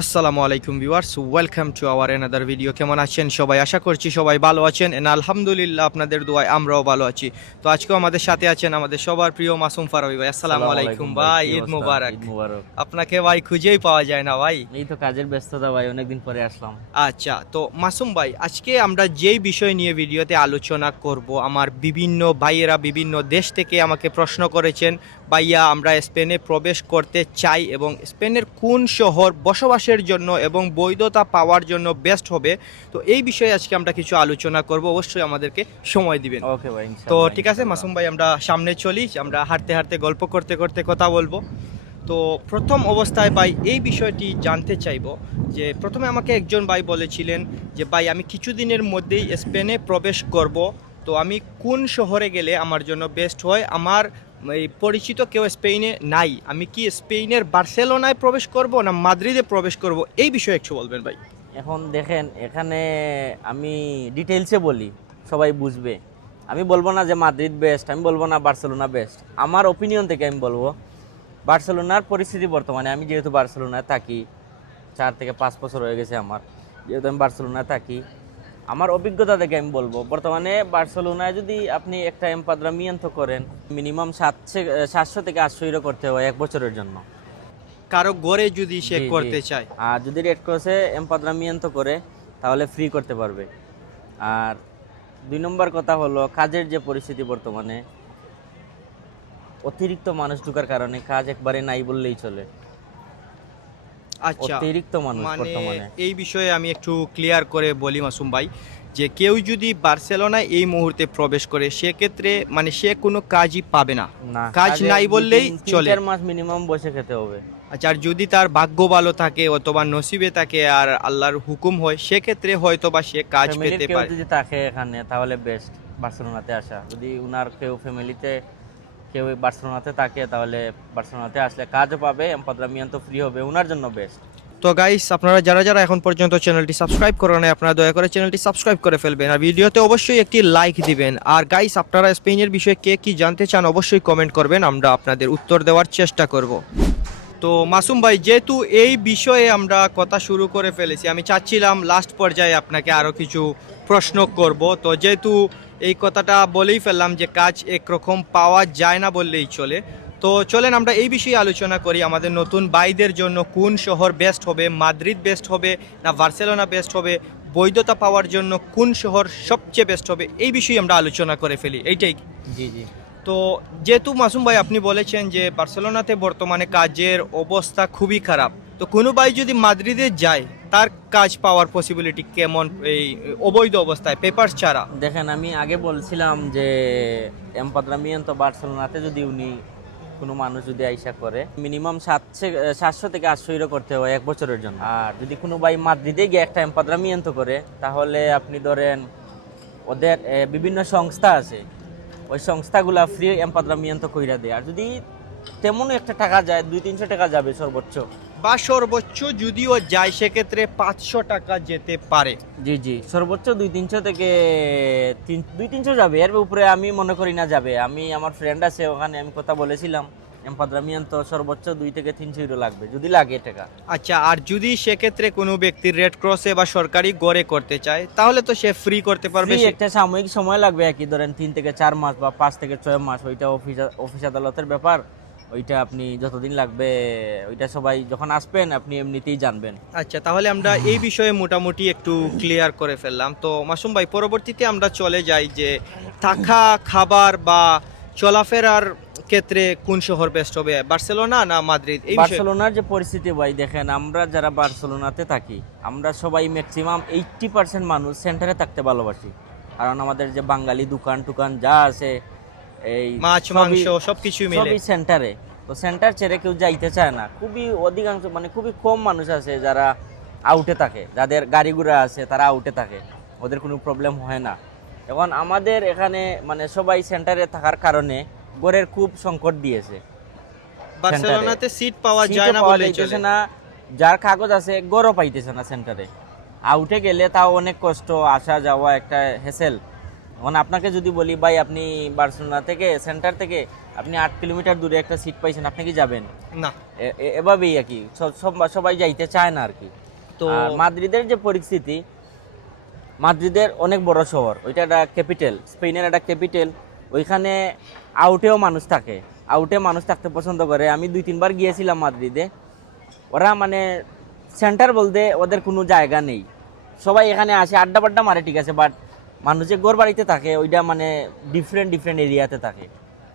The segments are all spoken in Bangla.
আসসালামু আলাইকুম viewers welcome to our another video কেমন আছেন সবাই? আশা করছি সবাই ভালো আছেন। এন্ড আলহামদুলিল্লাহ আপনাদের দোয়ায় আমরাও ভালো আছি। তো আজকেও আমাদের সাথে আছেন আমাদের সবার প্রিয় মাসুম ফারাবি ভাই। আসসালামু আলাইকুম ভাই ঈদ মুবারক। মুবারক। আপনাকে ভাই খুঁজেই পাওয়া যায় না ভাই। এই তো কাজের ব্যস্ততা ভাই অনেকদিন পরে আসলাম। আচ্ছা তো মাসুম ভাই আজকে আমরা যেই বিষয় নিয়ে ভিডিওতে আলোচনা করব আমার বিভিন্ন ভাইয়েরা বিভিন্ন দেশ থেকে আমাকে প্রশ্ন করেছেন ভাইয়া আমরা স্পেনে প্রবেশ করতে চাই এবং স্পেনের কোন শহর বসবাসের জন্য এবং বৈধতা পাওয়ার জন্য বেস্ট হবে। তো এই বিষয়ে আজকে আমরা কিছু আলোচনা করব। অবশ্যই আমাদেরকে সময় দিবেন। ওকে ভাই তো ঠিক আছে মাসুম ভাই আমরা সামনে চলি। আমরা হাঁটতে হাঁটতে গল্প করতে করতে কথা বলব। তো প্রথম অবস্থায় ভাই এই বিষয়টি জানতে চাইব যে প্রথমে আমাকে একজন ভাই বলেছিলেন যে ভাই আমি কিছুদিনের মধ্যেই স্পেনে প্রবেশ করব। তো আমি কোন শহরে গেলে আমার জন্য বেস্ট হয়? আমার এই পরিচিত কেউ স্পেনে নাই। আমি কি স্পেনের বার্সেলোনায় প্রবেশ করব না মাদ্রিদে প্রবেশ করব? এই বিষয়ে একটু বলবেন ভাই। এখন দেখেন, এখানে আমি ডিটেলসে বলি, সবাই বুঝবে। আমি বলব না যে মাদ্রিদ বেস্ট আমি বলব না বার্সেলোনা বেস্ট আমার ওপিনিয়ন থেকে আমি বলব, বার্সেলোনার পরিস্থিতি বর্তমানে, আমি যেহেতু বার্সেলোনায় থাকি, চার থেকে পাঁচ বছর হয়ে গেছে আমার, যেহেতু আমি বার্সেলোনায় থাকি আমার অভিজ্ঞতা থেকে আমি বলব। বর্তমানে বার্সেলোনায় যদি আপনি একটা এম্পাদ্রা মিয়ন্ত করেন মিনিমাম সাতশো সাতশো থেকে আটশো ইউরো করতে হয় এক বছরের জন্য। কারও গড়ে যদি সে। করতে চায়। আর যদি রেড ক্রসে এম্পাদ্রামিয়ান্ত করে তাহলে ফ্রি করতে পারবে। আর দুই নম্বর কথা হলো কাজের যে পরিস্থিতি বর্তমানে অতিরিক্ত মানুষ ঢুকার কারণে কাজ একবারে নাই বললেই চলে। আচ্ছা অতিরিক্ত মানুষ মানে বর্তমানে। এই বিষয়ে আমি একটু ক্লিয়ার করে বলি মাসুম ভাই যে কেউ যদি বার্সেলোনায় এই মুহূর্তে প্রবেশ করে সেক্ষেত্রে মানে সে কোনো কাজই পাবে না। কাজ নাই বললেই চলে। চার মাস মিনিমাম বসে খেতে হবে। আচ্ছা আর যদি তার ভাগ্য ভালো থাকে অথবা নসিবে থাকে আর আল্লাহর হুকুম হয় সেক্ষেত্রে হয়তো বা সে কাজ পেতে পারে। যদি থাকে এখানে তাহলে বেস্ট বার্সেলোনাতে আসা। যদি উনার কেউ ফ্যামিলিতে কেউ বার্সেলোনাতে থাকে তাহলে বার্সেলোনাতে আসলে কাজও পাবে এম্পাদ্রামিয়ান্ত ফ্রি হবে ওনার জন্য বেস্ট তো গাইস আপনারা যারা যারা এখন পর্যন্ত চ্যানেলটি সাবস্ক্রাইব করে নাই, আপনারা দয়া করে চ্যানেলটি সাবস্ক্রাইব করে ফেলবেন। আর ভিডিওতে অবশ্যই একটি লাইক দিবেন। আর গাইস আপনারা স্পেনের বিষয়ে কে কি জানতে চান অবশ্যই কমেন্ট করবেন আমরা আপনাদের উত্তর দেওয়ার চেষ্টা করব। তো মাসুম ভাই যেহেতু এই বিষয়ে আমরা কথা শুরু করে ফেলেছি আমি চাচ্ছিলাম লাস্ট পর্যায়ে আপনাকে আরও কিছু প্রশ্ন করব। তো যেহেতু এই কথাটা বলেই ফেললাম যে কাজ একরকম পাওয়া যায় না বললেই চলে। তো চলেন আমরা এই বিষয়ে আলোচনা করি আমাদের নতুন বাইদের জন্য কোন শহর বেস্ট হবে মাদ্রিদ বেস্ট হবে না বার্সেলোনা বেস্ট হবে বৈধতা পাওয়ার জন্য কোন শহর সবচেয়ে বেস্ট হবে এই বিষয়ে আমরা আলোচনা করে ফেলি। এইটাই। জি জি। তো যেহেতু মাসুম ভাই আপনি বলেছেন যে বার্সেলোনাতে বর্তমানে কাজের অবস্থা খুবই খারাপ তো কোনো ভাই যদি মাদ্রিদে যায়, তার কাজ পাওয়ার পসিবিলিটি কেমন এই অবৈধ অবস্থায় পেপার ছাড়া? দেখেন, আমি আগে বলছিলাম যে এম্পাদ্রামিয়ান তো বার্সেলোনাতে যদি উনি কোনো মানুষ যদি আইসা করে মিনিমাম সাতশো সাতশো থেকে আটশো ইউরো করতে হয় এক বছরের জন্য। আর যদি কোনো ভাই মাদ্রিদে গিয়ে একটা এম্পাদ্রামিয়ান্ত করে, তাহলে আপনি ধরেন ওদের বিভিন্ন সংস্থা আছে। ওই সংস্থাগুলা ফ্রি এম্পাদ্রামিয়ান্ত কইরা দেয়। আর যদি তেমন একটা টাকা যায়, দুই তিনশো টাকা যাবে সর্বোচ্চ। বা সর্বোচ্চ যদিও যায় সেক্ষেত্রে পাঁচশো টাকা যেতে পারে। জি জি। সর্বোচ্চ দুই তিনশো থেকে তিন দুই তিনশো যাবে। এর উপরে আমি মনে করি না যাবে। আমি আমার ফ্রেন্ড আছে ওখানে আমি কথা বলেছিলাম। এম্পাদ্রামিয়ান তো সর্বোচ্চ দুই থেকে তিনশো ইউরো লাগবে। যদি লাগে টাকা। আচ্ছা আর যদি সেক্ষেত্রে কোনো ব্যক্তি রেড ক্রসে বা সরকারি গড়ে করতে চায় তাহলে তো সে ফ্রি করতে পারবে একটা সাময়িক সময় লাগবে। একই ধরেন তিন থেকে চার মাস বা পাঁচ থেকে ছয় মাস ওইটা অফিস অফিস আদালতের ব্যাপার। ওইটা আপনি যতদিন লাগবে ওইটা সবাই যখন আসবেন আপনি এমনিতেই জানবেন। আচ্ছা তাহলে আমরা এই বিষয়ে মোটামুটি একটু ক্লিয়ার করে ফেললাম। তো মাসুম ভাই পরবর্তীতে আমরা চলে যাই যে থাকা খাবার বা চলাফেরার ক্ষেত্রে কোন শহর বেস্ট হবে? বার্সেলোনা না মাদ্রিদ? এই বার্সেলোনার যে পরিস্থিতি ভাই দেখেন আমরা যারা বার্সেলোনাতে থাকি আমরা সবাই ম্যাক্সিমাম এইটটি পার্সেন্ট মানুষ সেন্টারে থাকতে ভালোবাসি। কারণ আমাদের যে বাঙালি দোকান টুকান যা আছে এই মাছ মাংস সবকিছু মিলে। সবই সেন্টারে তো সেন্টার ছেড়ে কেউ যাইতে চায় না। খুবই অধিকাংশ মানে খুবই কম মানুষ আছে যারা আউটে থাকে। যাদের গাড়ি ঘোড়া আছে তারা আউটে থাকে। ওদের কোনো প্রবলেম হয় না। এখন আমাদের এখানে মানে সবাই সেন্টারে থাকার কারণে গড়ের খুব সংকট দিয়েছে। বার্সেলোনাতে সিট পাওয়া যায় না চলে। না। যার কাগজ আছে গড়ও পাইতেছে না সেন্টারে আউটে গেলে তাও অনেক কষ্ট আসা যাওয়া একটা হেসেল এখন আপনাকে যদি বলি ভাই আপনি বার্সেলোনা থেকে সেন্টার থেকে আপনি আট কিলোমিটার দূরে একটা সিট পাইছেন আপনি কি যাবেন? না। এভাবেই আর কি। সব- সব- সবাই যাইতে চায় না আর কি। তো মাদ্রিদের যে পরিস্থিতি মাদ্রিদের অনেক বড় শহর ওইটা একটা ক্যাপিটাল স্পেনের একটা ক্যাপিটাল ওইখানে আউটেও মানুষ থাকে। আউটে মানুষ থাকতে পছন্দ করে। আমি দুই তিনবার গিয়েছিলাম মাদ্রিদে। ওরা মানে সেন্টার বলতে ওদের কোনো জায়গা নেই। সবাই এখানে আসে আড্ডা বাড্ডা মারে ঠিক আছে বাট মানুষ যে গোর বাড়িতে থাকে ওইটা মানে ডিফারেন্ট ডিফারেন্ট এরিয়াতে থাকে।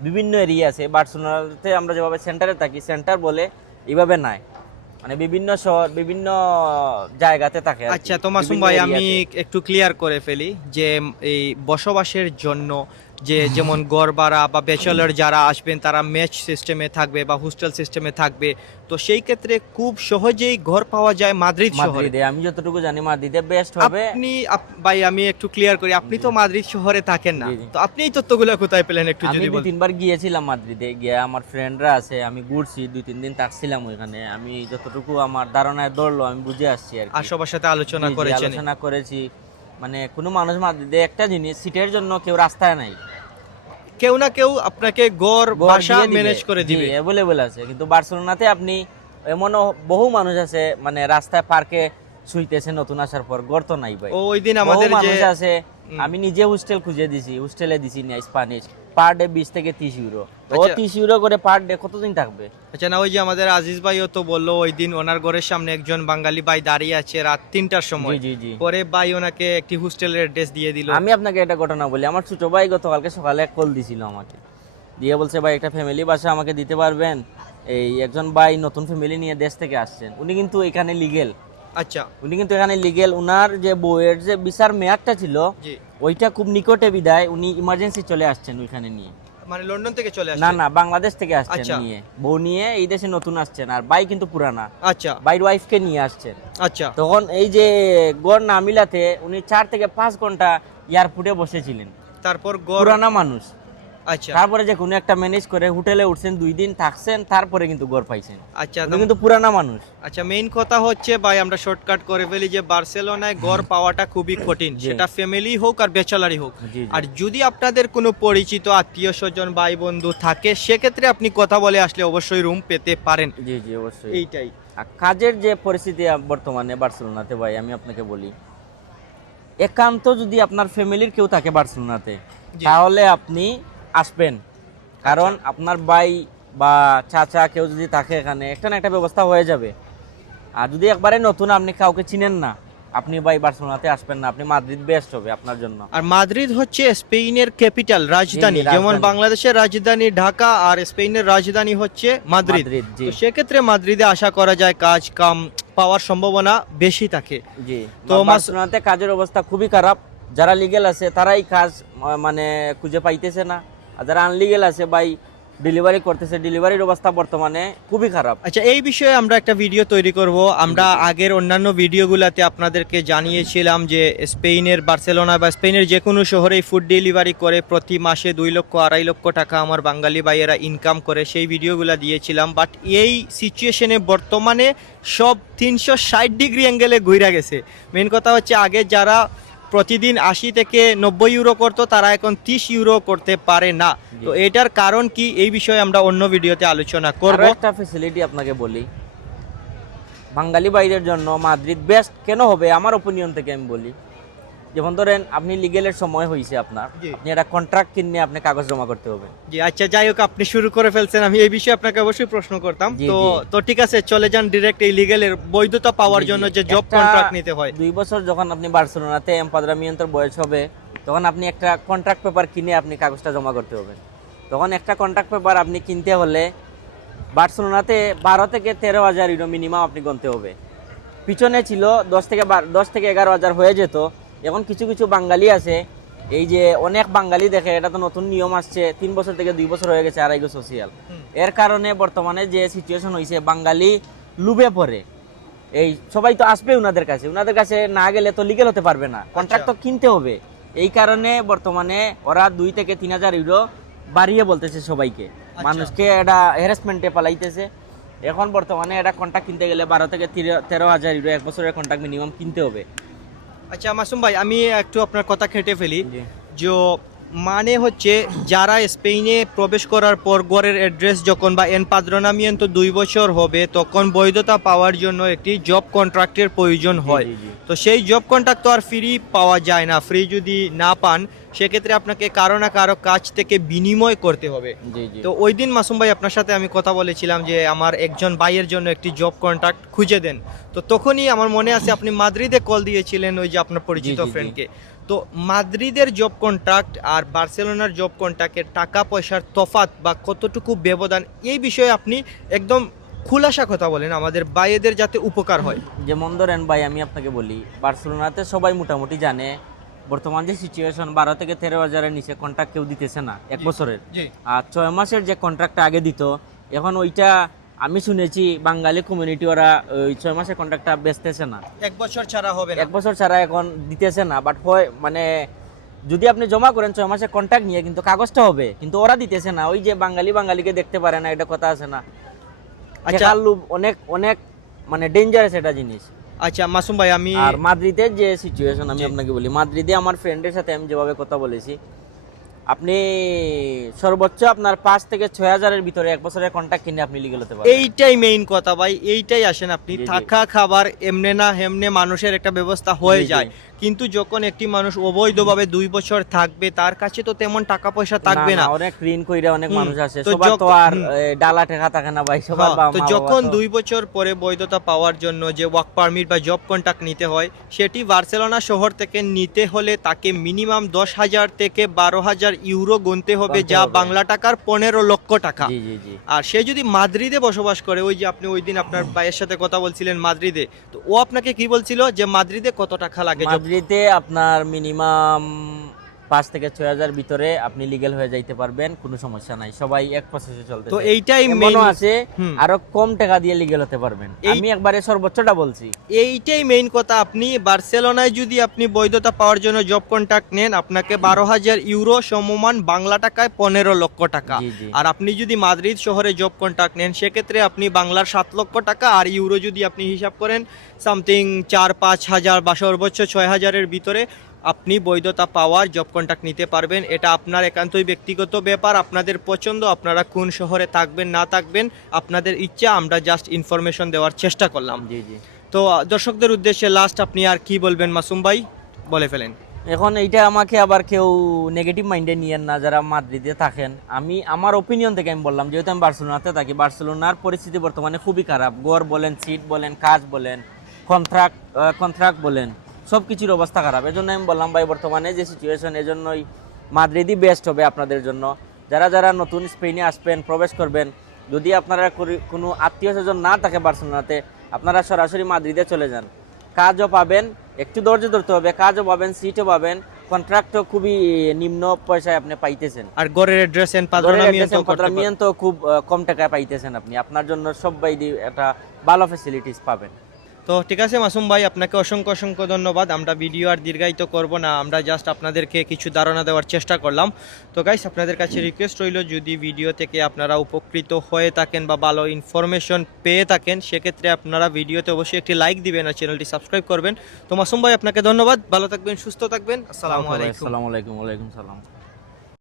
বিভিন্ন এরিয়া আছে বার্সেলোনাতে আমরা যেভাবে সেন্টারে থাকি সেন্টার বলে এইভাবে নাই। মানে বিভিন্ন শহর বিভিন্ন জায়গাতে থাকে আচ্ছা তো মাসুম ভাই আমি একটু ক্লিয়ার করে ফেলি যে এই বসবাসের জন্য যে যেমন গড় ভাড়া বা ব্যাচেলর যারা আসবেন তারা ম্যাচ সিস্টেমে থাকবে বা হোস্টেল সিস্টেমে থাকবে। তো সেই ক্ষেত্রে খুব সহজেই ঘর পাওয়া যায় মাদ্রিদ শহরে। আমি যতটুকু জানি মাদ্রিদে বেস্ট হবে। আপনি ভাই আমি একটু ক্লিয়ার করি আপনি তো মাদ্রিদ শহরে থাকেন না। তো আপনি এই তথ্যগুলো কোথায় পেলেন একটু যদি দুই বলতেন? তিনবার গিয়েছিলাম মাদ্রিদে গিয়ে আমার ফ্রেন্ডরা আছে আমি ঘুরছি দুই তিন দিন থাকছিলাম ওইখানে। আমি যতটুকু আমার ধারণায় ধরলো আমি বুঝে আসছি আর সবার সাথে আলোচনা জি, আলোচনা করেছি। মানে কোনো মানুষ মাদ্রিদে একটা জিনিস সিটের জন্য কেউ রাস্তায় নাই। কেউ না কেউ আপনাকে গড় ভাষা বাসা ম্যানেজ করে দিবে। অ্যাভেলেবল আছে। কিন্তু বার্সেলোনাতে আপনি এমনও বহু মানুষ আছে মানে রাস্তায় পার্কে শুইতেছে নতুন আসার পর। গর্ত নাই ভাই। ওই দিন আমাদের যে মানুষ আছে। আমি নিজে হোস্টেল খুঁজে দিছি হোস্টেলে দিছি না স্প্যানিশ পার ডে বিশ থেকে তিরিশ ইউরো ও। তিরিশ ইউরো করে পার ডে কতদিন থাকবে? আচ্ছা না ওই যে আমাদের আজিজ ভাইও তো বলল ওই দিন ওনার ঘরের সামনে একজন বাঙালি ভাই দাঁড়িয়ে আছে রাত তিনটার সময়। জি জি জি। পরে ভাই ওনাকে একটি হোস্টেলের অ্যাড্রেস দিয়ে দিল। আমি আপনাকে একটা ঘটনা বলি আমার ছোট ভাই গতকালকে সকালে কল দিছিল আমাকে। দিয়ে বলছে ভাই একটা ফ্যামিলি বাসা আমাকে দিতে পারবেন? এই একজন ভাই নতুন ফ্যামিলি নিয়ে দেশ থেকে আসছেন। উনি কিন্তু এখানে লিগেল আচ্ছা। উনি কিন্তু এখানে লিগেল উনার যে বইয়ের যে বিচার মেয়াদটা ছিল ওইটা খুব নিকটে বিদায় উনি ইমার্জেন্সি চলে আসছেন ওইখানে নিয়ে। মানে লন্ডন থেকে চলে না না বাংলাদেশ থেকে আসছেন আচ্ছা। নিয়ে। বউ নিয়ে এই দেশে নতুন আসছেন আর ভাই কিন্তু পুরানা। আচ্ছা। বাইর ওয়াইফকে নিয়ে আসছেন। আচ্ছা। তখন এই যে গড় না মিলাতে উনি চার থেকে পাঁচ ঘণ্টা এয়ারপোর্টে বসেছিলেন। তারপর পুরানা মানুষ। আচ্ছা। তারপরে যে কোনো একটা ম্যানেজ করে হোটেলে উঠছেন দুই দিন থাকছেন তারপরে কিন্তু ঘর পাইছেন। আচ্ছা কিন্তু পুরানা মানুষ। আচ্ছা মেইন কথা হচ্ছে ভাই আমরা শর্টকাট করে ফেলি যে বার্সেলোনায় গড় পাওয়াটা খুবই কঠিন। সেটা ফ্যামিলি হোক আর ব্যাচেলারই হোক। আর যদি আপনাদের কোনো পরিচিত আত্মীয় স্বজন ভাই বন্ধু থাকে সেক্ষেত্রে আপনি কথা বলে আসলে অবশ্যই রুম পেতে পারেন। জি জি অবশ্যই। এইটাই। আর কাজের যে পরিস্থিতি বর্তমানে বার্সেলোনাতে ভাই আমি আপনাকে বলি। একান্ত যদি আপনার ফ্যামিলির কেউ থাকে বার্সেলোনাতে তাহলে আপনি আসবেন। কারণ আপনার ভাই বা চাচা কেউ যদি থাকে এখানে একটা না একটা ব্যবস্থা হয়ে যাবে। আর যদি একবারে নতুন আপনি কাউকে চিনেন না আপনি ভাই বার্সেলোনাতে আসবেন না আপনি মাদ্রিদ বেস্ট হবে আপনার জন্য। আর মাদ্রিদ হচ্ছে স্পেনের ক্যাপিটাল রাজধানী। যেমন বাংলাদেশের রাজধানী ঢাকা আর স্পেনের রাজধানী হচ্ছে মাদ্রিদ। তো সেক্ষেত্রে মাদ্রিদে আশা করা যায় কাজ কাম পাওয়ার সম্ভাবনা বেশি থাকে। জি। তো বার্সেলোনাতে কাজের অবস্থা খুবই খারাপ। যারা লিগেল আছে তারাই কাজ মানে খুঁজে পাইতেছে না। আর যারা আনলিগেল আছে ভাই ডেলিভারি করতেছে ডেলিভারির অবস্থা বর্তমানে খুবই খারাপ। আচ্ছা এই বিষয়ে আমরা একটা ভিডিও তৈরি করব। আমরা আগের অন্যান্য ভিডিওগুলোতে আপনাদেরকে জানিয়েছিলাম যে স্পেনের বার্সেলোনা বা স্পেনের যে কোনো শহরেই ফুড ডেলিভারি করে প্রতি মাসে দুই লক্ষ আড়াই লক্ষ টাকা আমার বাঙালি ভাইয়েরা ইনকাম করে সেই ভিডিওগুলো দিয়েছিলাম। বাট এই সিচুয়েশনে বর্তমানে সব তিনশো ষাট ডিগ্রি অ্যাঙ্গেলে ঘুরে গেছে। মেন কথা হচ্ছে আগে যারা প্রতিদিন আশি থেকে নব্বই ইউরো করতো তারা এখন ত্রিশ ইউরো করতে পারে না। তো এটার কারণ কি? এই বিষয়ে আমরা অন্য ভিডিওতে আলোচনা করব। একটা ফেসিলিটি আপনাকে বলি। বাঙালি বাইরের জন্য মাদ্রিদ বেস্ট কেন হবে? আমার ওপিনিয়ন থেকে আমি বলি। যেমন ধরেন আপনি লিগেলের সময় হয়েছে আপনার আপনি একটা কন্ট্রাক্ট কিনে আপনি কাগজ জমা করতে হবে। জি আচ্ছা যাই হোক আপনি শুরু করে ফেলছেন আমি এই বিষয়ে আপনাকে অবশ্যই প্রশ্ন করতাম। তো তো ঠিক আছে চলে যান ডিরেক্ট এই লিগেলের বৈধতা পাওয়ার জন্য। যে জব কন্ট্রাক্ট নিতে হয়। দুই বছর যখন আপনি বার্সেলোনাতে এম্পাদ্রামিয়ন্তর বয়স হবে তখন আপনি একটা কন্ট্রাক্ট পেপার কিনে আপনি কাগজটা জমা করতে হবে। তখন একটা কন্ট্রাক্ট পেপার আপনি কিনতে হলে বার্সেলোনাতে বারো থেকে তেরো হাজার ইউরো মিনিমাম আপনি গুনতে হবে। পিছনে ছিল দশ থেকে দশ থেকে এগারো হাজার হয়ে যেত এখন কিছু কিছু বাঙালি আছে এই যে অনেক বাঙালি দেখে এটা তো নতুন নিয়ম আসছে তিন বছর থেকে দুই বছর হয়ে গেছে আড়াইগো সোশিয়াল এর কারণে বর্তমানে যে সিচুয়েশন হয়েছে বাঙালি লুবে পড়ে। এই সবাই তো আসবে ওনাদের কাছে উনাদের কাছে না গেলে তো লিগেল হতে পারবে না কন্ট্রাক্ট তো কিনতে হবে। এই কারণে বর্তমানে ওরা দুই থেকে তিন হাজার ইউরো বাড়িয়ে বলতেছে সবাইকে। মানুষকে এটা হ্যারাসমেন্টে পালাইতেছে। এখন বর্তমানে এটা কন্ট্রাক্ট কিনতে গেলে বারো থেকে তেরো- তেরো হাজার ইউরো এক বছরের কন্ট্রাক্ট মিনিমাম কিনতে হবে। আচ্ছা মাসুম ভাই আমি একটু আপনার কথা খেটে ফেলি। যে মানে হচ্ছে যারা স্পেনে প্রবেশ করার পর গড়ের অ্যাড্রেস যখন বা এন পাদ্রনামিয়েন্ত দুই বছর হবে তখন বৈধতা পাওয়ার জন্য একটি জব কন্ট্রাক্টের প্রয়োজন হয়। তো সেই জব কন্ট্রাক্ট তো আর ফ্রি পাওয়া যায় না। ফ্রি যদি না পান সেক্ষেত্রে আপনাকে কারও না কারও কাছ থেকে বিনিময় করতে হবে। তো ওই দিন মাসুম ভাই আপনার সাথে আমি কথা বলেছিলাম যে আমার একজন ভাইয়ের জন্য একটি জব কন্ট্রাক্ট খুঁজে দেন। তো তখনই আমার মনে আছে আপনি মাদ্রিদে কল দিয়েছিলেন ওই যে আপনার পরিচিত। ফ্রেন্ডকে তো মাদ্রিদের জব কন্ট্রাক্ট আর বার্সেলোনার জব কন্ট্রাক্টের টাকা পয়সার তফাত বা কতটুকু ব্যবধান এই বিষয়ে আপনি একদম খুলাসা কথা বলেন আমাদের বাইয়েদের যাতে উপকার হয়। যেমন ধরেন ভাই আমি আপনাকে বলি বার্সেলোনাতে সবাই মোটামুটি জানে বর্তমান যে সিচুয়েশন বারো থেকে তেরো হাজারের নিচে কন্ট্রাক্ট কেউ দিতেছে না এক বছরের। আর ছয় মাসের যে কন্ট্রাক্টটা আগে দিত এখন ওইটা আমি শুনেছি বাঙালি কমিউনিটি ওরা ওই ছয় মাসের কন্ট্রাক্টটা বেচতেছে না। এক বছর ছাড়া হবে এক বছর ছাড়া এখন দিতেছে না বাট হয় মানে যদি আপনি জমা করেন ছয় মাসের কন্ট্রাক্ট নিয়ে কিন্তু কাগজটা হবে কিন্তু ওরা দিতেছে না। ওই যে বাঙালি বাঙালিকে দেখতে পারে না এটা কথা আছে না। আচ্ছা। অনেক অনেক মানে ডেঞ্জারাস এটা জিনিস। আচ্ছা মাসুম ভাই, আমি আর মাদ্রিদের যে সিচুয়েশন আমি আপনাকে বলি, মাদ্রিদে আমার ফ্রেন্ডের সাথে আমি যেভাবে কথা বলেছি আপনি সর্বোচ্চ আপনার পাঁচ থেকে ছয় হাজারের ভিতরে এক বছরের কন্ট্রাক্ট কিনে আপনি লিগেল হতে পারবেন। এইটাই মেইন কথা ভাই এইটাই আসেন আপনি। থাকা খাবার এমনে না হেমনে মানুষের একটা ব্যবস্থা হয়ে। যায়। কিন্তু যখন একটি মানুষ অবৈধভাবে দুই বছর থাকবে তার কাছে তো তেমন টাকা পয়সা থাকবে না অনেক ঋণ কইরা অনেক মানুষ আছে। তো সবার তো আর ডালা টেকা থাকে না ভাই সবার হ্যাঁ, তো যখন দুই বছর পরে বৈধতা পাওয়ার জন্য যে ওয়ার্ক পারমিট বা জব কন্ট্রাক্ট নিতে হয় সেটি বার্সেলোনা শহর থেকে নিতে হলে তাকে মিনিমাম দশ হাজার থেকে বারো হাজার ইউরো গুনতে হবে যা বাংলা টাকার পনেরো লক্ষ টাকা। আর সে যদি মাদ্রিদে বসবাস করে ওই যে আপনি ওই দিন আপনার ভাইয়ের সাথে কথা বলছিলেন মাদ্রিদে তো ও আপনাকে কি বলছিল যে মাদ্রিদে কত টাকা লাগে? মাদ্রিদে আপনার মিনিমাম পাঁচ থেকে ছয় হাজার ভিতরে আপনি লিগেল হয়ে যাইতে পারবেন কোনো সমস্যা নাই। সবাই এক প্রসেসে চলতে তো এইটাই মেইন আছে আরও কম টাকা দিয়ে লিগেল হতে পারবেন। আমি একবারে সর্বোচ্চটা বলছি। এইটাই মেইন কথা আপনি বার্সেলোনায় যদি আপনি বৈধতা পাওয়ার জন্য জব কন্ট্রাক্ট নেন আপনাকে বারো হাজার ইউরো সমমান বাংলা টাকায় পনেরো লক্ষ টাকা। আর আপনি যদি মাদ্রিদ শহরে জব কন্ট্রাক্ট নেন সেক্ষেত্রে আপনি বাংলার সাত লক্ষ টাকা আর ইউরো যদি আপনি হিসাব করেন সামথিং চার পাঁচ হাজার বা সর্বোচ্চ ছয় হাজারের ভিতরে আপনি বৈধতা পাওয়ার জব কন্ট্রাক্ট নিতে পারবেন। এটা আপনার একান্তই ব্যক্তিগত ব্যাপার আপনাদের পছন্দ আপনারা কোন শহরে থাকবেন না থাকবেন আপনাদের ইচ্ছা আমরা জাস্ট ইনফরমেশন দেওয়ার চেষ্টা করলাম। জি জি। তো দর্শকদের উদ্দেশ্যে লাস্ট আপনি আর কি বলবেন মাসুম ভাই? বলে ফেলেন। এখন এইটা আমাকে আবার কেউ নেগেটিভ মাইন্ডে নিয়েন না যারা মাদ্রিদে থাকেন। আমি আমার ওপিনিয়ন থেকে আমি বললাম যেহেতু আমি বার্সেলোনাতে থাকি বার্সেলোনার পরিস্থিতি বর্তমানে খুবই খারাপ। গড় বলেন সিট বলেন কাজ বলেন কন্ট্রাক্ট কন্ট্রাক্ট বলেন। সব কিছুর অবস্থা খারাপ। এজন্য আমি বললাম ভাই বর্তমানে যে সিচুয়েশন এজন্যই মাদ্রিদই বেস্ট হবে আপনাদের জন্য। যারা যারা নতুন স্পেনে আসবেন প্রবেশ করবেন যদি আপনারা কোনো আত্মীয় স্বজন না থাকে বার্সেলোনাতে আপনারা সরাসরি মাদ্রিদে চলে যান। কাজও পাবেন একটু ধৈর্য ধরতে হবে কাজও পাবেন সিটও পাবেন কন্ট্রাক্টও খুবই নিম্ন পয়সায় আপনি পাইতেছেন। আর গড়ের অ্যাড্রেস এন্ড। পাদ্রামিয়ান তো খুব কম টাকায় পাইতেছেন আপনি। আপনার জন্য সব দি- একটা ভালো ফ্যাসিলিটিস পাবেন। তো ঠিক আছে মাসুম ভাই আপনাকে অসংখ্য অসংখ্য ধন্যবাদ। আমরা ভিডিও আর দীর্ঘায়িত করব না আমরা জাস্ট আপনাদেরকে কিছু ধারণা দেওয়ার চেষ্টা করলাম। তো গাইস আপনাদের কাছে রিকোয়েস্ট রইল যদি ভিডিও থেকে আপনারা উপকৃত হয়ে থাকেন বা ভালো ইনফরমেশন পেয়ে থাকেন সেক্ষেত্রে আপনারা ভিডিওতে অবশ্যই একটি লাইক দিবেন আর চ্যানেলটি সাবস্ক্রাইব করবেন। তো মাসুম ভাই আপনাকে ধন্যবাদ ভালো থাকবেন সুস্থ থাকবেন। আসসালামু আলাইকুম। আসসালামু আলাইকুম ওয়ালাইকুম সালাম।